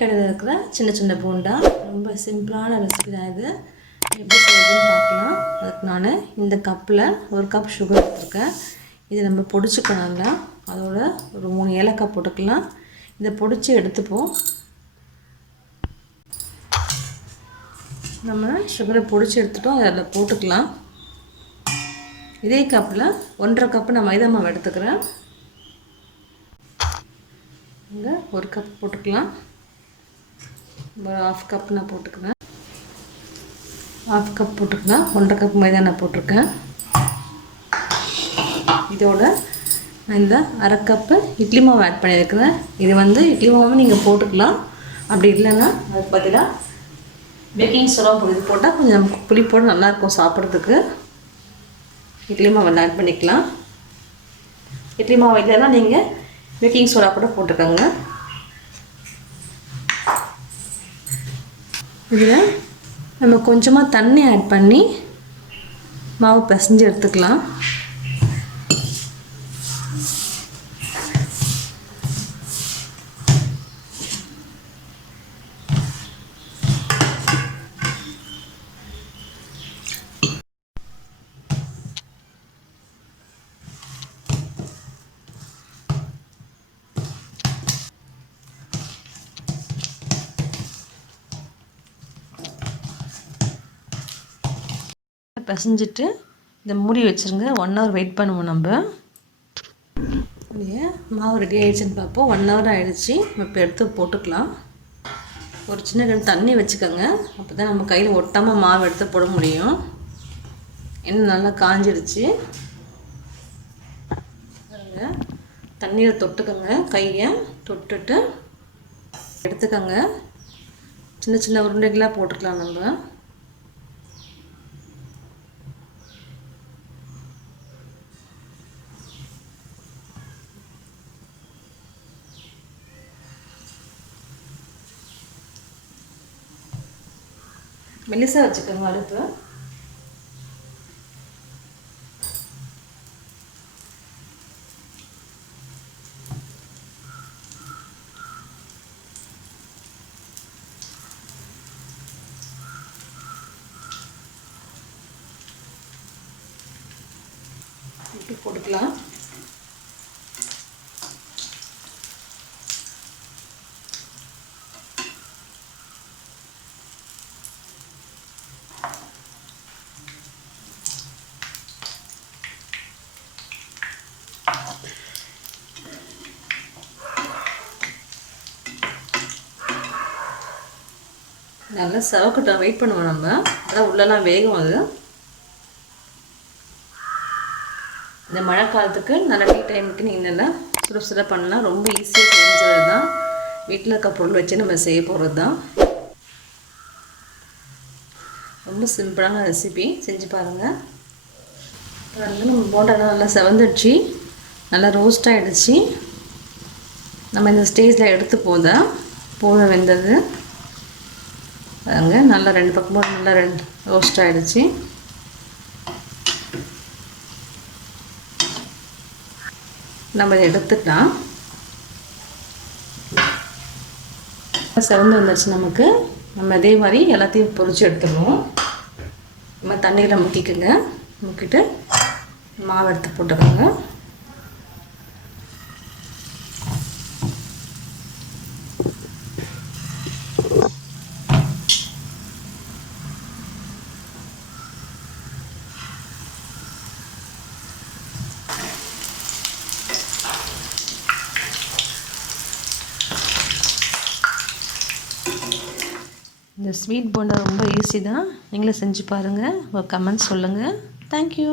கடையில் இருக்கிற சின்ன சின்ன போண்டா. ரொம்ப சிம்பிளான ரெசிபி தான் இது. எப்படி செய்யுதுன்னு பார்க்கலாம். அதுக்கு நான் இந்த கப்பில் 1 கப் சுகர் எடுத்துருக்கேன். இதை நம்ம பொடிச்சுக்கணும்ல, அதோட ஒரு 3 ஏலக்காய் போட்டுக்கலாம். இதை பொடிச்சு எடுத்துப்போம். நம்ம சுகரை பொடிச்சு எடுத்துட்டோம், அதில் போட்டுக்கலாம். இதே கப்பில் 1.5 கப்பு நான் மைதா மாவு எடுத்துக்கிறேன். இங்கே 1 கப் போட்டுக்கலாம். ஒரு 1/2 கப் நான் போட்டுக்கிறேன். 1/2 கப் போட்டுக்கலாம். 1.5 கப் மைதா நான் போட்டிருக்கேன். இதோட நான் இந்த 1/2 கப்பு இட்லி மாவு ஆட் பண்ணியிருக்கிறேன். இது இட்லி மாவு நீங்கள் போட்டுக்கலாம். அப்படி இல்லைன்னா அதுக்கு பதிலாக பேக்கிங் சோடா பொடி போட்டால் கொஞ்சம் நமக்கு புளிப்போடு நல்லாயிருக்கும் சாப்பிட்றதுக்கு. இட்லி மாவு ஆட் பண்ணிக்கலாம். இட்லி மாவு இல்லைன்னா நீங்கள் பேக்கிங் சோடா கூட போட்டுக்கோங்க. இதில் நம்ம கொஞ்சமாக தண்ணி ஆட் பண்ணி மாவு பிசைஞ்சு எடுத்துக்கலாம். பிசைஞ்சிட்டு இதை மூடி வச்சுருங்க. 1 hour வெயிட் பண்ணுவோம். நம்ம மாவு ரெடி ஆகிடுச்சுன்னு பார்ப்போம். 1 hour ஆகிடுச்சு. இப்போ எடுத்து போட்டுக்கலாம். ஒரு சின்ன கண் தண்ணி வச்சுக்கோங்க. அப்போ தான் நம்ம கையில் ஒட்டாமல் மாவு எடுத்து போட முடியும். எண்ணெய் நல்லா காஞ்சிடுச்சு. தண்ணீரை தொட்டுக்கோங்க. கையை தொட்டுட்டு எடுத்துக்கோங்க. சின்ன சின்ன உருண்டைகளாக போட்டுக்கலாம். நம்ம மெல்லிசாக வச்சுக்கோங்க அடுப்பு. உப்பு போட்டுக்கலாம். நல்லா செவக்கட்டும். வெயிட் பண்ணுவோம். நம்ம அதான் உள்ளெல்லாம் வேகும். அது இந்த மழை காலத்துக்கு நல்ல டீ டைமுக்கு நீங்கள் நல்லா சுட பண்ணலாம். ரொம்ப ஈஸியாக செஞ்சது தான். வீட்டில் இருக்க பொருள் வச்சு நம்ம செய்ய போகிறது தான். ரொம்ப சிம்பிளான ரெசிபி. செஞ்சு பாருங்கள். நம்ம போண்டாலாம் நல்லா செவந்துடுச்சு. நல்லா ரோஸ்ட் ஆகிடுச்சு. நம்ம இந்த ஸ்டேஜில் எடுத்து போதும் வெந்தது. பாருங்க, நல்லா 2 பக்கமும் நல்லா ரோஸ்ட் ஆகிடுச்சு. நம்ம இதை எடுத்துக்கலாம். செவந்து வந்துடுச்சு நமக்கு. நம்ம இதே மாதிரி எல்லாத்தையும் பொரிச்சு எடுத்துடுவோம். நம்ம தண்ணியில் முக்கிக்கோங்க. முக்கிட்டு மாவு எடுத்து போட்டுக்கோங்க. இந்த ஸ்வீட் போண்டா ரொம்ப ஈஸி தான். நீங்களே செஞ்சு பாருங்கள். ஒரு கமெண்ட் சொல்லுங்கள். தேங்க்யூ.